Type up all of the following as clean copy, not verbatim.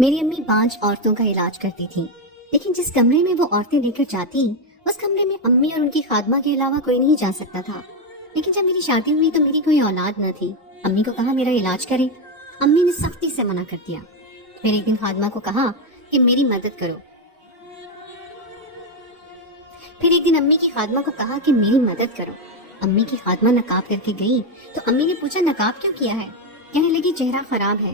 میری امی 5 عورتوں کا علاج کرتی تھی، لیکن جس کمرے میں وہ عورتیں لے کر جاتی اس کمرے میں امی اور ان کی خادمہ کے علاوہ کوئی نہیں جا سکتا تھا۔ لیکن جب میری شادی ہوئی تو میری کوئی اولاد نہ تھی۔ امی کو کہا میرا علاج کرے، امی نے سختی سے منع کر دیا۔ پھر ایک دن خادمہ کو کہا کہ میری مدد کرو، امی کی خادمہ نقاب کر کے گئی تو امی نے پوچھا نقاب کیوں کیا ہے؟ کہنے لگی چہرہ خراب ہے۔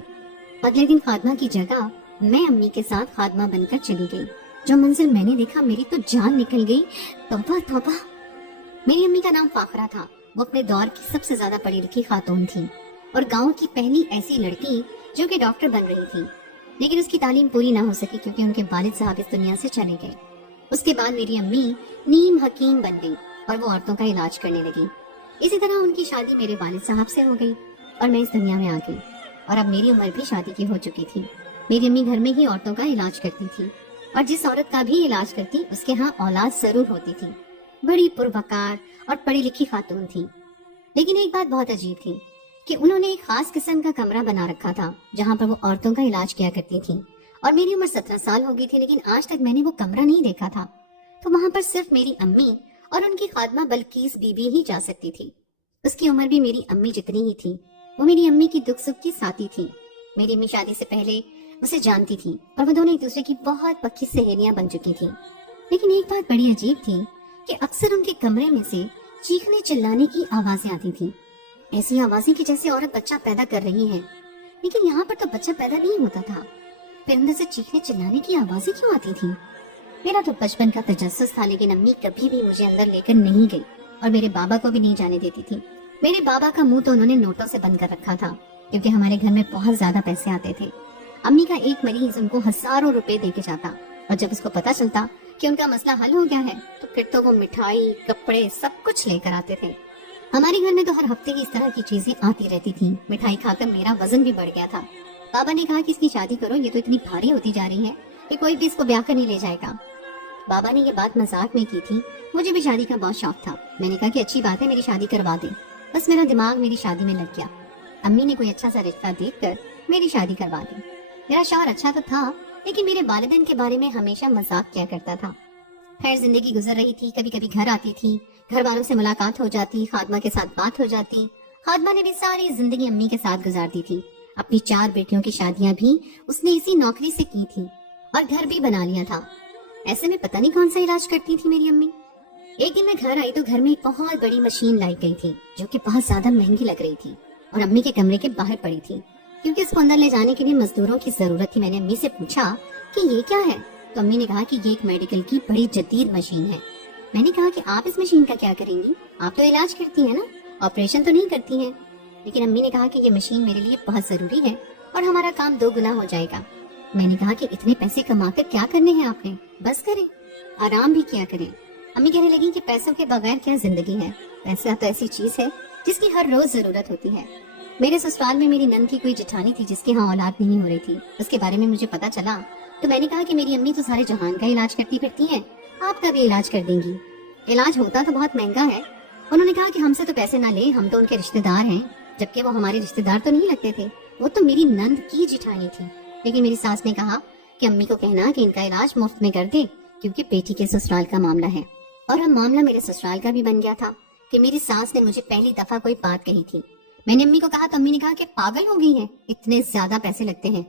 اگلے دن خادمہ کی جگہ میں امی کے ساتھ خادمہ بن کر چلی گئی۔ جو منظر میں نے دیکھا میری تو جان نکل گئی۔ توبہ توبہ۔ میری امی کا نام فاخرہ تھا۔ وہ اپنے دور کی سب سے زیادہ پڑھی لکھی خاتون تھی اور گاؤں کی پہلی ایسی لڑکی جو کہ ڈاکٹر بن رہی تھی، لیکن اس کی تعلیم پوری نہ ہو سکی کیونکہ ان کے والد صاحب اس دنیا سے چلے گئے۔ اس کے بعد میری امی نیم حکیم بن گئی اور وہ عورتوں کا علاج کرنے لگی۔ اسی طرح ان کی شادی میرے والد صاحب سے ہو گئی اور میں اس دنیا میں آ گئی، اور اب میری عمر بھی شادی کی ہو چکی تھی۔ میری امی گھر میں ہی عورتوں کا علاج کرتی تھی، اور جس عورت کا بھی علاج کرتی اس کے ہاں اولاد ضرور ہوتی تھی۔ بڑی پروقار اور پڑھی لکھی خاتون تھی، لیکن ایک بات بہت عجیب تھی کہ انہوں نے ایک خاص قسم کا کمرہ بنا رکھا تھا جہاں پر وہ عورتوں کا علاج کیا کرتی تھی، اور میری عمر 17 سال ہو گئی تھی لیکن آج تک میں نے وہ کمرہ نہیں دیکھا تھا۔ تو وہاں پر صرف میری امی اور ان کی خادمہ بلقیس بی بی ہی جا سکتی تھی۔ اس کی عمر بھی میری امی جتنی ہی تھی۔ وہ میری امی کی دکھ سکھ کی ساتھی تھی۔ میری امی شادی سے پہلے اسے جانتی تھی اور وہ دونوں ایک دوسرے کی بہت پکی سہیلیاں بن چکی تھی۔ لیکن ایک بات بڑی عجیب تھی کہ اکثر ان کے کمرے میں سے چیخنے چلانے کی آوازیں آتی تھی، ایسی آوازیں کہ جیسے عورت بچہ پیدا کر رہی ہے، لیکن یہاں پر تو بچہ پیدا نہیں ہوتا تھا۔ پھر اندر سے چیخنے چلانے کی آوازیں کیوں آتی تھی؟ میرا تو بچپن کا تجسس تھا، لیکن امی کبھی بھی مجھے اندر لے کر نہیں گئی اور میرے بابا کو بھی نہیں جانے دیتی تھی۔ میرے بابا کا منہ تو انہوں نے نوٹوں سے بند کر رکھا تھا کیونکہ ہمارے گھر میں بہت زیادہ پیسے آتے تھے۔ امی کا ایک مریض ان کو ہزاروں روپے دے کے جاتا، اور جب اس کو پتا چلتا کہ ان کا مسئلہ حل ہو گیا ہے تو پھر تو وہ مٹھائی، کپڑے سب کچھ لے کر آتے تھے۔ ہمارے گھر میں تو ہر ہفتے ہی اس طرح کی چیزیں آتی رہتی تھیں۔ مٹھائی کھا کر میرا وزن بھی بڑھ گیا تھا۔ بابا نے کہا کہ اس کی شادی کرو، یہ تو اتنی بھاری ہوتی جا رہی ہے کہ کوئی بھی اس کو بیاہ کر نہیں لے جائے گا۔ بابا نے یہ بات مذاق میں کی تھی۔ مجھے بھی شادی کا بہت شوق تھا۔ میں نے کہا کہ اچھی بات ہے، میری شادی کروا دیں۔ بس میرا دماغ میری شادی میں لگ گیا۔ امی نے کوئی اچھا سا رشتہ دیکھ کر میری شادی کروا دی۔ میرا شوہر اچھا تو تھا، لیکن میرے والدین کے بارے میں ہمیشہ مذاق کیا کرتا تھا۔ خیر زندگی گزر رہی تھی، کبھی کبھی گھر آتی تھی، گھر والوں سے ملاقات ہو جاتی، خادمہ کے ساتھ بات ہو جاتی۔ خادمہ نے بھی ساری زندگی امی کے ساتھ گزار دی تھی۔ اپنی 4 بیٹیوں کی شادیاں بھی اس نے اسی نوکری سے کی تھی اور گھر بھی بنا لیا تھا۔ ایسے میں پتہ نہیں کون سا علاج کرتی تھی میری امی۔ ایک دن میں گھر آئی تو گھر میں ایک بہت بڑی مشین لائی گئی تھی جو کہ بہت زیادہ مہنگی لگ رہی تھی اور امی کے کمرے کے باہر پڑی تھی کیونکہ اس کو اندر لے جانے کے لیے مزدوروں کی ضرورت تھی۔ میں نے امی سے پوچھا کہ یہ کیا ہے تو امی نے کہا کہ یہ ایک میڈیکل کی بڑی جدید مشین ہے۔ میں نے کہا کہ آپ اس مشین کا کیا کریں گی؟ آپ تو علاج کرتی ہیں نا، آپریشن تو نہیں کرتی ہیں۔ لیکن امی نے کہا کہ یہ مشین میرے لیے بہت ضروری ہے اور ہمارا کام 2 گنا ہو جائے گا۔ میں نے کہا کہ اتنے پیسے کما کر کیا کرنے ہیں آپ نے؟ بس کریں، آرام بھی کیا کریں۔ امی کہنے لگی کہ پیسوں کے بغیر کیا زندگی ہے، پیسہ تو ایسی چیز ہے جس کی ہر روز ضرورت ہوتی ہے۔ میرے سسرال میں میری نند کی کوئی جٹھانی تھی جس کے ہاں اولاد نہیں ہو رہی تھی۔ اس کے بارے میں مجھے پتا چلا تو میں نے کہا کہ میری امی تو سارے جہان کا علاج کرتی پھرتی ہیں، آپ کا بھی علاج کر دیں گی۔ علاج ہوتا تو بہت مہنگا ہے۔ انہوں نے کہا کہ ہم سے تو پیسے نہ لیں، ہم تو ان کے رشتے دار ہیں، جبکہ وہ ہمارے رشتے دار تو نہیں لگتے تھے، وہ تو میری نند کی جٹھانی تھی۔ لیکن میری ساس نے کہا کہ امی کو کہنا کہ ان کا علاج مفت میں کر دے کیونکہ بیٹی کے سسرال کا معاملہ ہے۔ اور اب معاملہ میرے سسرال کا بھی بن گیا تھا کہ میری ساس نے مجھے پہلی دفعہ کوئی بات کہی تھی۔ میں نے امی کو کہا تو امی نے کہا کہ پاگل ہو گئی ہیں، اتنے زیادہ پیسے لگتے ہیں۔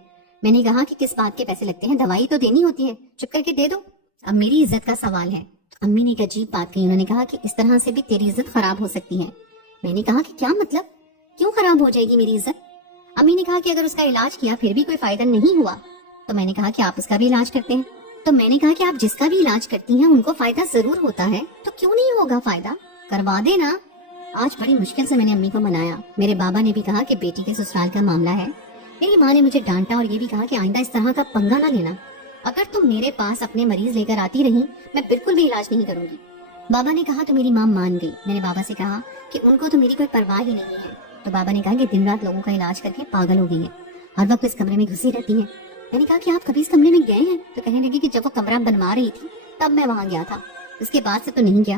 میں نے کہا کہ کس بات کے پیسے لگتے ہیں، دوائی تو دینی ہوتی ہے، چپ کر کے دے دو، اب میری عزت کا سوال ہے۔ امی نے ایک عجیب بات کہی، انہوں نے کہا کہ اس طرح سے بھی تیری عزت خراب ہو سکتی ہے۔ میں نے کہا کہ کیا مطلب، کیوں خراب ہو جائے گی میری عزت؟ امی نے کہا کہ اگر اس کا علاج کیا پھر بھی کوئی فائدہ نہیں ہوا تو میں نے کہا کہ آپ اس کا بھی علاج کرتے ہیں، تو میں نے کہا کہ آپ جس کا بھی علاج کرتی ہیں ان کو فائدہ ضرور ہوتا ہے، تو کیوں نہیں ہوگا فائدہ، کروا دینا۔ آج بڑی مشکل سے میں نے امی کو منایا۔ میرے بابا نے بھی کہا کہ بیٹی کے سسرال کا معاملہ ہے۔ میری ماں نے مجھے ڈانٹا اور یہ بھی کہا کہ آئندہ اس طرح کا پنگا نہ لینا، اگر تم میرے پاس اپنے مریض لے کر آتی رہی میں بالکل بھی علاج نہیں کروں گی۔ بابا نے کہا تو میری ماں مان گئی۔ میں نے بابا سے کہا کہ ان کو تو میری کوئی پرواہ ہی نہیں ہے، تو بابا نے کہا کہ دن رات لوگوں کا علاج کر کے پاگل ہو گئی ہے، ہر وقت اس کمرے میں گھسی رہتی ہے۔ میں نے کہا کہ آپ کبھی اس کمرے میں گئے ہیں؟ تو کہنے لگی کہ جب وہ کمرہ بنوا رہی تھی تب میں وہاں گیا تھا، اس کے بعد سے تو نہیں گیا۔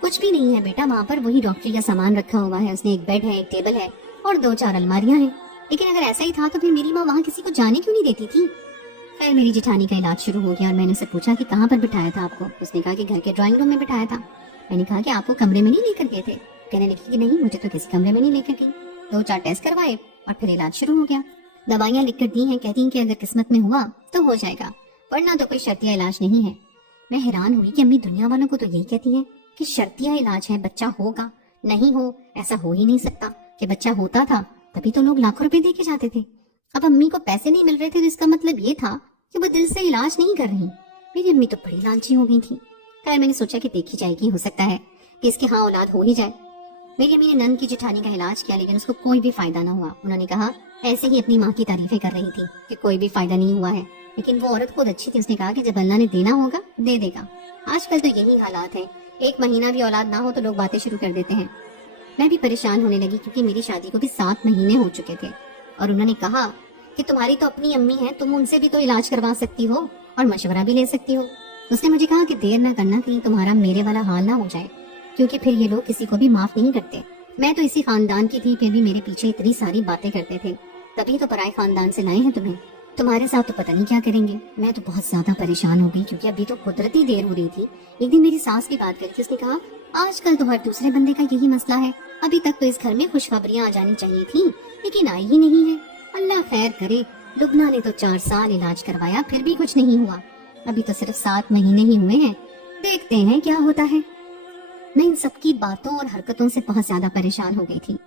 کچھ بھی نہیں ہے بیٹا، وہاں پر وہی ڈاکٹری کا سامان رکھا ہوا ہے، اس نے ایک بیڈ ہے، ایک ٹیبل ہے اور 2-4 الماریاں ہیں۔ لیکن اگر ایسا ہی تھا تو پھر میری ماں وہاں کسی کو جانے کیوں نہیں دیتی تھی؟ खैर मेरी जिठानी का इलाज शुरू हो गया और मैंने उसे पूछा कि कहाँ पर बिठाया था आपको। उसने कहा कि घर के ड्राइंग रूम में बिठाया था। मैंने कहा कि आपको कमरे में नहीं लेकर गए थे। कहने लगी कि नहीं, मुझे तो किसी कमरे में नहीं लेकर गई। 2-4 टेस्ट करवाए और फिर इलाज शुरू हो गया। दवाइयाँ लिख कर दी हैं, कहती हैं कि अगर किस्मत में हुआ तो हो जाएगा, वरना तो कोई शर्तिया इलाज नहीं है। मैं हैरान हुई कि अम्मी दुनिया वालों को तो यही कहती है कि शर्तिया इलाज है, बच्चा होगा, नहीं हो ऐसा हो ही नहीं सकता। कि बच्चा होता था तभी तो लोग लाखों रुपए दे के जाते थे। अब अम्मी को पैसे नहीं मिल रहे थे तो इसका मतलब ये था कि वो दिल से इलाज नहीं कर रही। मेरी अम्मी तो बड़ी लालची हो गई थी। खैर मैंने सोचा कि देखी जाएगी, हो सकता है कि इसके हाँ औलाद हो ही जाए। मेरी अम्मी ने नंद की जिठानी का इलाज किया लेकिन उसको कोई भी फायदा ना हुआ। उन्होंने कहा, ऐसे ही अपनी माँ की तारीफें कर रही थी कि कोई भी फायदा नहीं हुआ है, लेकिन वो औरत खुद अच्छी थी। उसने कहा कि जब अल्लाह ने देना होगा दे देगा। आजकल तो यही हालात है, 1 महीना भी औलाद ना हो तो लोग बातें शुरू कर देते हैं। मैं भी परेशान होने लगी क्योंकि मेरी शादी को भी 7 महीने हो चुके थे और उन्होंने कहा कि तुम्हारी तो अपनी अम्मी है, तुम उनसे भी तो इलाज करवा सकती हो और मशवरा भी ले सकती हो। उसने मुझे कहा कि देर ना करना, कहीं तुम्हारा मेरे वाला हाल ना हो जाए, क्योंकि फिर ये लोग किसी को भी माफ नहीं करते। मैं तो इसी खानदान की थी, फिर भी मेरे पीछे इतनी सारी बातें करते थे, तभी तो पराए खानदान से लाए हैं तुम्हें। तुम्हारे साथ तो पता नहीं क्या करेंगे। मैं तो बहुत ज्यादा परेशान हो गई क्योंकि अभी तो कुदरती देर हो रही थी। एक दिन मेरी सास की बात करी थी, उसने कहा आजकल तो हर दूसरे बंदे का यही मसला है, अभी तक तो इस घर में खुशखबरियां आ जानी चाहिए थी लेकिन आई ही नहीं है। अल्लाह खैर करे। लुबना ने तो 4 साल इलाज करवाया फिर भी कुछ नहीं हुआ, अभी तो सिर्फ 7 महीने ही हुए हैं, देखते हैं क्या होता है। मैं इन सबकी बातों और हरकतों से बहुत ज्यादा परेशान हो गई थी।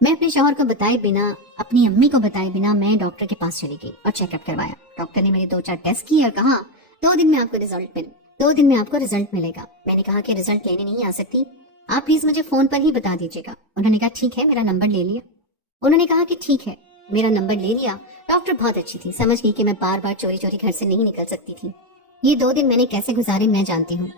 मैं अपने शौहर को बताए बिना, अपनी अम्मी को बताए बिना मैं डॉक्टर के पास चली गई और चेकअप करवाया। डॉक्टर ने मेरे 2-4 टेस्ट किए और कहा 2 दिन में आपको रिजल्ट मिलेगा। मैंने कहा कि रिजल्ट लेने नहीं आ सकती, आप प्लीज मुझे फोन पर ही बता दीजिएगा। उन्होंने कहा ठीक है, मेरा नंबर ले लिया। उन्होंने कहा कि ठीक है, मेरा नंबर ले लिया। डॉक्टर बहुत अच्छी थी, समझ गई कि मैं बार बार चोरी चोरी घर से नहीं निकल सकती थी। ये 2 दिन मैंने कैसे गुजारे मैं जानती हूँ।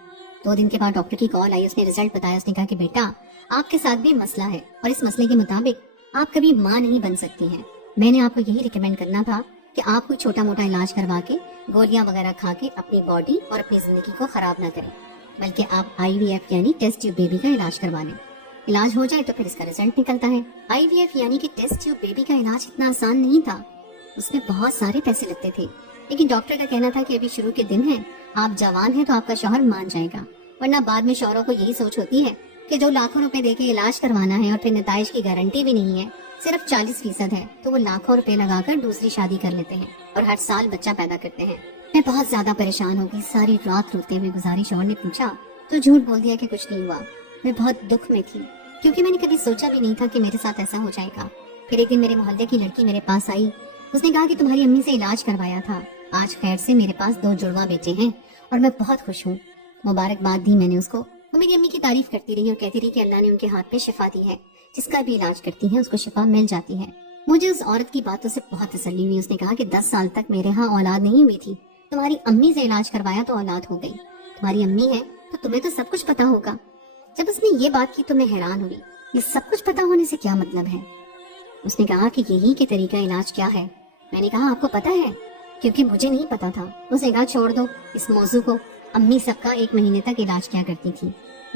2 दिन के बाद डॉक्टर की कॉल आई, उसने रिजल्ट बताया। उसने कहा कि बेटा आपके साथ भी मसला है और इस मसले के मुताबिक आप कभी माँ नहीं बन सकती हैं। मैंने आपको यही रिकमेंड करना था कि आप कोई छोटा मोटा इलाज करवा के, गोलियां वगैरह खा के अपनी बॉडी और अपनी जिंदगी को खराब ना करें, बल्कि आप IVF यानी टेस्ट ट्यूब बेबी का इलाज करवा लें। इलाज हो जाए तो फिर इसका रिजल्ट निकलता है। IVF यानी कि टेस्ट ट्यूब बेबी का इलाज इतना आसान नहीं था, उसमें बहुत सारे पैसे लगते थे। लेकिन डॉक्टर का कहना था कि अभी शुरू के दिन है, आप जवान हैं तो आपका शौहर मान जाएगा, वरना बाद में शौहरों को यही सोच होती है कि जो लाखों रुपए देके इलाज करवाना है और फिर नताइज की गारंटी भी नहीं है, सिर्फ 40% है, तो वो लाखों रुपए लगाकर दूसरी शादी कर लेते हैं और हर साल बच्चा पैदा करते हैं। मैं बहुत ज्यादा परेशान हो गई, सारी रात रोते हुए गुजारी। शौहर ने पूछा तो झूठ बोल दिया कि कुछ नहीं हुआ। मैं बहुत दुख में थी क्योंकि मैंने कभी सोचा भी नहीं था कि मेरे साथ ऐसा हो जाएगा। फिर एक दिन मेरे मोहल्ले की लड़की मेरे पास आई, उसने कहा कि तुम्हारी अम्मी से इलाज करवाया था, आज खैर से मेरे पास 2 जुड़वा बेटे हैं और मैं बहुत खुश हूँ। मुबारकबाद दी मैंने उसको। वो मेरी अम्मी की तारीफ करती रही और कहती रही कि अल्लाह ने उनके हाथ में शिफा दी है, जिसका भी इलाज करती है उसको शिफा मिल जाती है। मुझे उस औरत की बातों से बहुत तसल्ली हुई। उसने कहा कि 10 साल तक मेरे यहाँ औलाद नहीं हुई थी, तुम्हारी अम्मी से इलाज करवाया तो औलाद हो गई। तुम्हारी अम्मी है तो तुम्हें तो सब कुछ पता होगा। जब उसने ये बात की तो मैं हैरान हुई, ये सब कुछ पता होने से क्या मतलब है। उसने कहा कि यही के तरीका इलाज क्या है। मैंने कहा आपको पता है, क्योंकि मुझे नहीं पता था। उसने कहा छोड़ दो इस मौजू को, अम्मी सबका 1 महीने तक इलाज किया करती थी।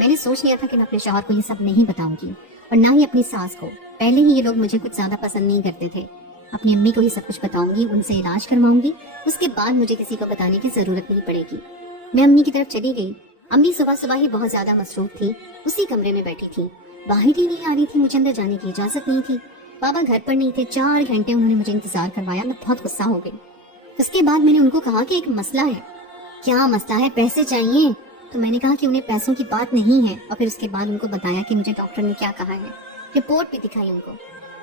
मैंने सोच लिया था कि मैं अपने शौहर को ये सब नहीं बताऊंगी और ना ही अपनी सास को। पहले ही ये लोग मुझे कुछ ज्यादा पसंद नहीं करते थे। अपनी अम्मी को ही सब कुछ बताऊंगी, उनसे इलाज करवाऊंगी, उसके बाद मुझे किसी को बताने की जरूरत नहीं पड़ेगी। मैं अम्मी की तरफ चली गई। अम्मी सुबह सुबह ही बहुत ज्यादा मसरूफ थी, उसी कमरे में बैठी थी, बाहर ही नहीं आ रही थी। मुझे अंदर जाने की इजाजत नहीं थी। बाबा घर पर नहीं थे। 4 घंटे उन्होंने मुझे इंतजार करवाया। मैं बहुत गुस्सा हो गई। उसके बाद मैंने उनको कहा कि एक मसला है। क्या मसला है? पैसे चाहिए। तो मैंने कहा कि उन्हें पैसों की बात नहीं है और फिर उसके बाद उनको बताया कि मुझे डॉक्टर ने क्या कहा है। रिपोर्ट भी दिखाई उनको,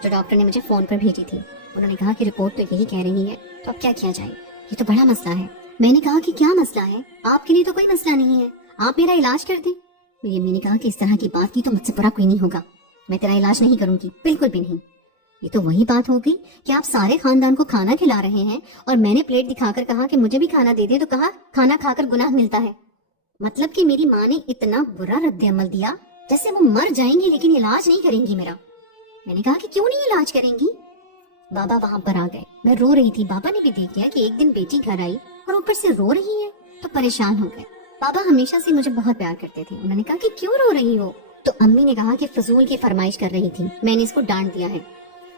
जो डॉक्टर ने मुझे फोन पर भेजी थी। उन्होंने कहा कि रिपोर्ट तो यही कह रही है, तो अब क्या किया जाए, ये तो बड़ा मसला है। मैंने कहा कि क्या मसला है? आपके लिए तो कोई मसला नहीं है, आप मेरा इलाज कर दें। मेरी अम्मी ने कहा कि इस तरह की बात की तो मुझसे बुरा कोई नहीं होगा, मैं तेरा इलाज नहीं करूंगी, बिल्कुल भी नहीं। ये तो वही बात हो गई कि आप सारे खानदान को खाना खिला रहे हैं और मैंने प्लेट दिखाकर कहा कि मुझे भी खाना दे दे, तो कहा खाना खाकर गुनाह मिलता है। मतलब कि मेरी माँ ने इतना बुरा रद्द अमल दिया जैसे वो मर जाएंगी लेकिन इलाज नहीं करेंगी मेरा। मैंने कहा कि क्यों नहीं इलाज करेंगी? बाबा वहां पर आ गए। मैं रो रही थी। बाबा ने भी देख लिया कि एक दिन बेटी घर आई और ऊपर से रो रही है, तो परेशान हो गए। बाबा हमेशा से मुझे बहुत प्यार करते थे। उन्होंने कहा कि क्यों रो रही हो? तो अम्मी ने कहा कि फजूल की फरमाइश कर रही थी, मैंने इसको डांट दिया है।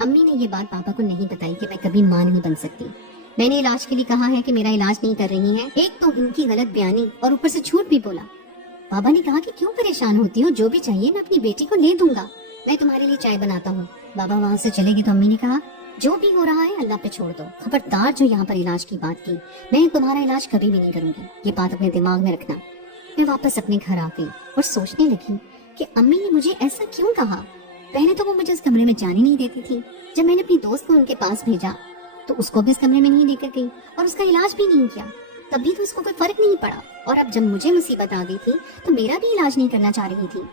अम्मी ने ये बात पापा को नहीं बताई कि मैं कभी माँ नहीं बन सकती। मैंने इलाज के लिए कहा है कि मेरा इलाज नहीं कर रही हैं। एक तो इनकी गलत बयानी और ऊपर से झूठ भी बोला। बाबा ने कहा कि क्यों परेशान होती हो, जो भी चाहिए मैं अपनी बेटी को ले दूंगा, मैं तुम्हारे लिए चाय बनाता हूँ। बाबा वहाँ से चले गए तो अम्मी ने कहा जो भी हो रहा है अल्लाह पे छोड़ दो, खबरदार जो यहाँ पर इलाज की बात की, मैं तुम्हारा इलाज कभी भी नहीं करूंगी, ये बात अपने दिमाग में रखना। मैं वापस अपने घर आ गई और सोचने लगी कि अम्मी ने मुझे ऐसा क्यों कहा। पहले तो वो मुझे उस कमरे में जाने नहीं देती थी। जब मैंने अपनी दोस्त को उनके पास भेजा तो उसको भी इस कमरे में नहीं लेकर गई और उसका इलाज भी नहीं किया, तब भी तो उसको कोई फर्क नहीं पड़ा। और अब जब मुझे मुसीबत आ गई थी तो मेरा भी इलाज नहीं करना चाह रही थी।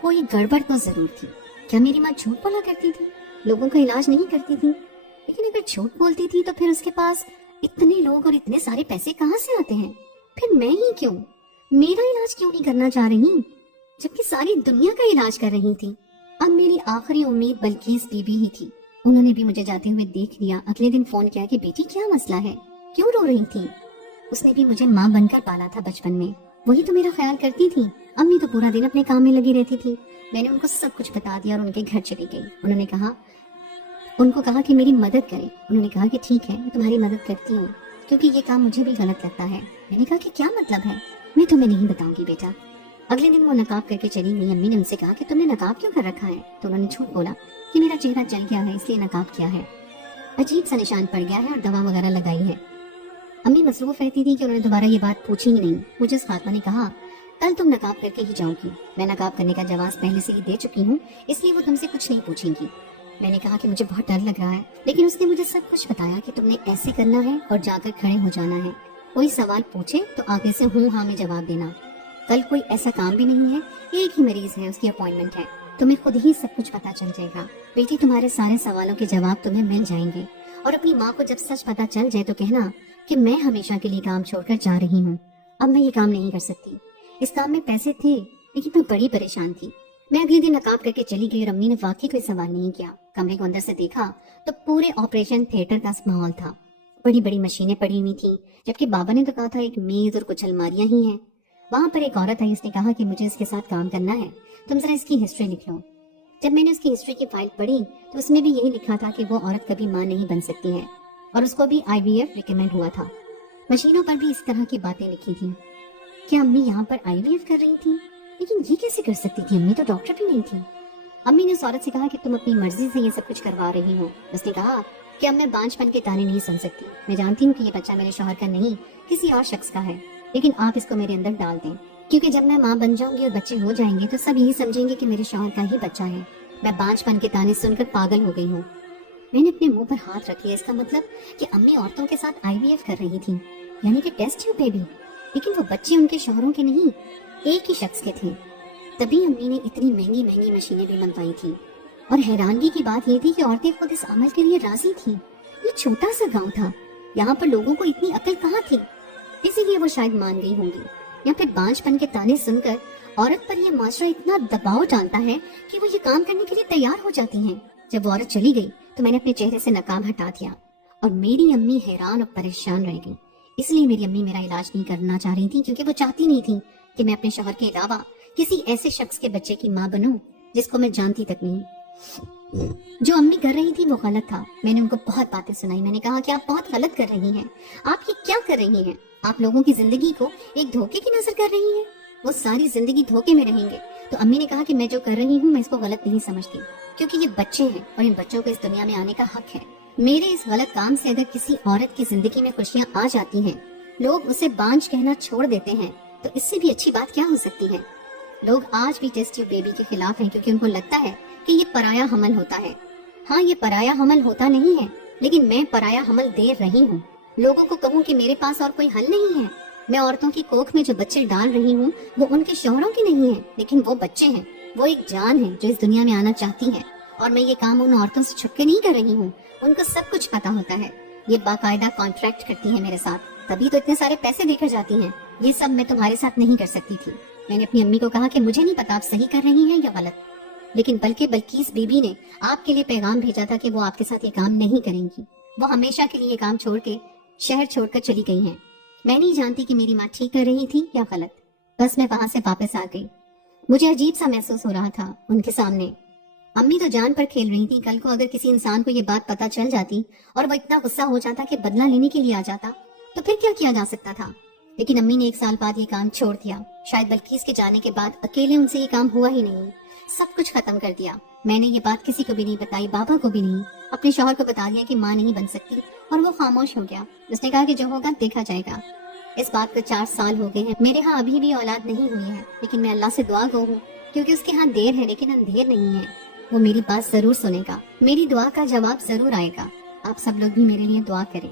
कोई गड़बड़ तो जरूर थी। क्या मेरी माँ झूठ बोला करती थी, लोगों का इलाज नहीं करती थी? लेकिन अगर झूठ बोलती थी तो फिर उसके पास इतने लोग और इतने सारे पैसे कहाँ से आते हैं? फिर मैं ही क्यों, मेरा इलाज क्यों नहीं करना चाह रही, जबकि सारी दुनिया का इलाज कर रही थी? अब मेरी आखिरी उम्मीद बल्कीस बीबी ही थी। उन्होंने भी मुझे जाते हुए देख लिया। अगले दिन फोन किया कि बेटी क्या मसला है, क्यों रो रही थी? उसने भी मुझे माँ बनकर पाला था बचपन में, वही तो मेरा ख्याल करती थी। अम्मी तो पूरा दिन अपने काम में लगी रहती थी। मैंने उनको सब कुछ बता दिया और उनके घर चली गई। उनको कहा कि मेरी मदद करें। उन्होंने कहा कि ठीक है, मैं तुम्हारी मदद करती हूँ, क्योंकि ये काम मुझे भी गलत लगता है। मैंने कहा कि क्या मतलब है? मैं तुम्हें नहीं बताऊंगी बेटा। अगले दिन वो नकाब करके चली गई। अम्मी ने उनसे कहा कि तुमने नकाब क्यों कर रखा है? तो उन्होंने झूठ बोला कि मेरा चेहरा जल गया है इसलिए नकाब किया है, अजीब सा निशान पड़ गया है और दवा वगैरह लगाई है। अम्मी मसरूफ रहती थी कि उन्होंने दोबारा ये बात पूछी ही नहीं। मुझे फातिमा ने कहा कल तुम नकाब करके ही जाओगी। मैं नकाब करने का जवाब पहले से ही दे चुकी हूँ, इसलिए वो तुमसे कुछ नहीं पूछेंगी। मैंने कहा कि मुझे बहुत डर लग रहा है, लेकिन उसने मुझे सब कुछ बताया कि तुमने ऐसे करना है और जाकर खड़े हो जाना है। कोई सवाल पूछे तो आगे से हूँ हाँ में जवाब देना। कल कोई ऐसा काम भी नहीं है, एक ही मरीज है, उसकी अपॉइंटमेंट है, तुम्हें खुद ही सब कुछ पता चल जाएगा। बेटी तुम्हारे सारे सवालों के जवाब तुम्हें मिल जाएंगे। और अपनी माँ को जब सच पता चल जाए तो कहना कि मैं हमेशा के लिए काम छोड़कर जा रही हूँ, अब मैं ये काम नहीं कर सकती। इस काम में पैसे थे लेकिन मैं बड़ी परेशान थी। मैं अगले दिन नकाब करके चली गई और अम्मी ने वाकई कोई सवाल नहीं किया। कमरे को अंदर से देखा तो पूरे ऑपरेशन थिएटर का माहौल था। बड़ी बड़ी मशीनें पड़ी हुई थी, जबकि बाबा ने तो कहा था एक मेज और कुछ अलमारियां ही हैं। वहां पर एक औरत आई, उसने कहा कि मुझे इसके साथ काम करना है, तुम जरा इसकी हिस्ट्री लिख लो। जब मैंने उसकी हिस्ट्री की फाइल पढ़ी तो उसमें भी यही लिखा था कि वो औरत कभी माँ नहीं बन सकती है और उसको भी IVF रिकमेंड हुआ था। मशीनों पर भी इस तरह की बातें लिखी थी। क्या अम्मी यहाँ पर IVF कर रही थी? लेकिन ये कैसे कर सकती थी? अम्मी तो डॉक्टर भी नहीं थी। अम्मी ने उस औरत से कहा कि तुम अपनी मर्जी से ये सब कुछ करवा रही हो। उसने कहा कि अब मैं बांझपन के ताने नहीं सुन सकती। मैं जानती हूँ कि ये बच्चा मेरे शौहर का नहीं, किसी और शख्स का है, लेकिन आप इसको मेरे अंदर डाल दें, क्योंकि जब मैं माँ बन जाऊंगी और बच्चे हो जाएंगे तो सब यही समझेंगे कि मेरे शौहर का ही बच्चा है। मैं बांझपन के ताने सुनकर पागल हो गई हूँ। मैंने अपने मुंह पर हाथ रख लिया। इसका मतलब कि अम्मी औरतों के साथ IVF कर रही थी, यानी कि टेस्ट ट्यूब बेबी। लेकिन वो बच्चे उनके शौहरों के नहीं, एक ही शख्स के थे। तभी अम्मी ने इतनी महंगी महंगी मशीनें भी मंगवाई थी। और हैरानगी की बात ये थी कि औरतें खुद इस अमल के लिए राजी थी। ये छोटा सा गांव था, यहाँ पर लोगों को इतनी अकल कहाँ थी, इसीलिए वो शायद मान गई होंगी। या फिर बांझपन के ताने सुनकर औरत पर यह माशरा इतना दबाव डालता है कि वो ये काम करने के लिए तैयार हो जाती हैं। जब वो औरत चली गई तो मैंने अपने चेहरे से नकाब हटा दिया और मेरी अम्मी हैरान और परेशान रह गई। इसलिए मेरी अम्मी मेरा इलाज नहीं करना चाह रही थी, क्योंकि वो चाहती नहीं थी कि मैं अपने शौहर के अलावा किसी ऐसे शख्स के बच्चे की माँ बनूं जिसको मैं जानती तक नहीं। जो अम्मी कर रही थी वो गलत था। मैंने उनको बहुत बातें सुनाई। मैंने कहा कि आप बहुत गलत कर रही हैं, आप ये क्या कर रही हैं? आप लोगों की जिंदगी को एक धोखे की नजर कर रही हैं, वो सारी जिंदगी धोखे में रहेंगे। तो अम्मी ने कहा कि मैं जो कर रही हूँ मैं इसको गलत नहीं समझती, क्योंकि ये बच्चे हैं और इन बच्चों को इस दुनिया में आने का हक है। मेरे इस गलत काम से अगर किसी औरत की जिंदगी में खुशियाँ आ जाती हैं, लोग उसे बांझ कहना छोड़ देते हैं, तो इससे भी अच्छी बात क्या हो सकती है? लोग आज भी टेस्ट ट्यूब बेबी के खिलाफ हैं, क्योंकि उनको लगता है कि ये पराया हमल होता है। हाँ, ये पराया हमल होता नहीं है, लेकिन मैं पराया हमल दे रही हूँ। लोगों को कहूँ कि मेरे पास और कोई हल नहीं है। मैं औरतों की कोख में जो बच्चे डाल रही हूँ वो उनके शौहरों के नहीं है, लेकिन वो बच्चे हैं, वो एक जान है जो इस दुनिया में आना चाहती है। और मैं ये काम उन औरतों से छुप के नहीं कर रही हूँ, उनको सब कुछ पता होता है। ये बाकायदा कॉन्ट्रैक्ट करती है मेरे साथ, तभी तो इतने सारे पैसे देकर जाती हैं। ये सब मैं तुम्हारे साथ नहीं कर सकती थी। मैंने अपनी अम्मी को कहा कि मुझे नहीं पता आप सही कर रही हैं या गलत, लेकिन बल्कि बल्कीस बीबी ने आपके लिए पैगाम भेजा था कि वो आपके साथ ये काम नहीं करेंगी। वो हमेशा के लिए ये काम छोड़ के शहर छोड़कर चली गई हैं। मैं नहीं जानती कि मेरी माँ ठीक कर रही थी या गलत, बस मैं वहां से वापस आ गई। मुझे अजीब सा महसूस हो रहा था उनके सामने। امی تو جان پر کھیل رہی تھی، کل کو اگر کسی انسان کو یہ بات پتہ چل جاتی اور وہ اتنا غصہ ہو جاتا کہ بدلہ لینے کے لیے آ جاتا تو پھر کیا کیا جا سکتا تھا۔ لیکن امی نے 1 سال بعد یہ کام چھوڑ دیا، شاید بلقیس کے جانے کے بعد اکیلے ان سے یہ کام ہوا ہی نہیں، سب کچھ ختم کر دیا۔ میں نے یہ بات کسی کو بھی نہیں بتائی، بابا کو بھی نہیں، اپنے شوہر کو بتا دیا کہ ماں نہیں بن سکتی، اور وہ خاموش ہو گیا۔ اس نے کہا کہ جو ہوگا دیکھا جائے گا۔ اس بات کو 4 سال ہو گئے ہیں، میرے ہاں ابھی بھی اولاد نہیں ہوئی ہے، لیکن میں اللہ سے دعا گو ہوں کیونکہ اس کے ہاں دیر ہے لیکن اندھیر نہیں ہے۔ وہ میری بات ضرور سنے گا، میری دعا کا جواب ضرور آئے گا۔ آپ سب لوگ بھی میرے لیے دعا کریں۔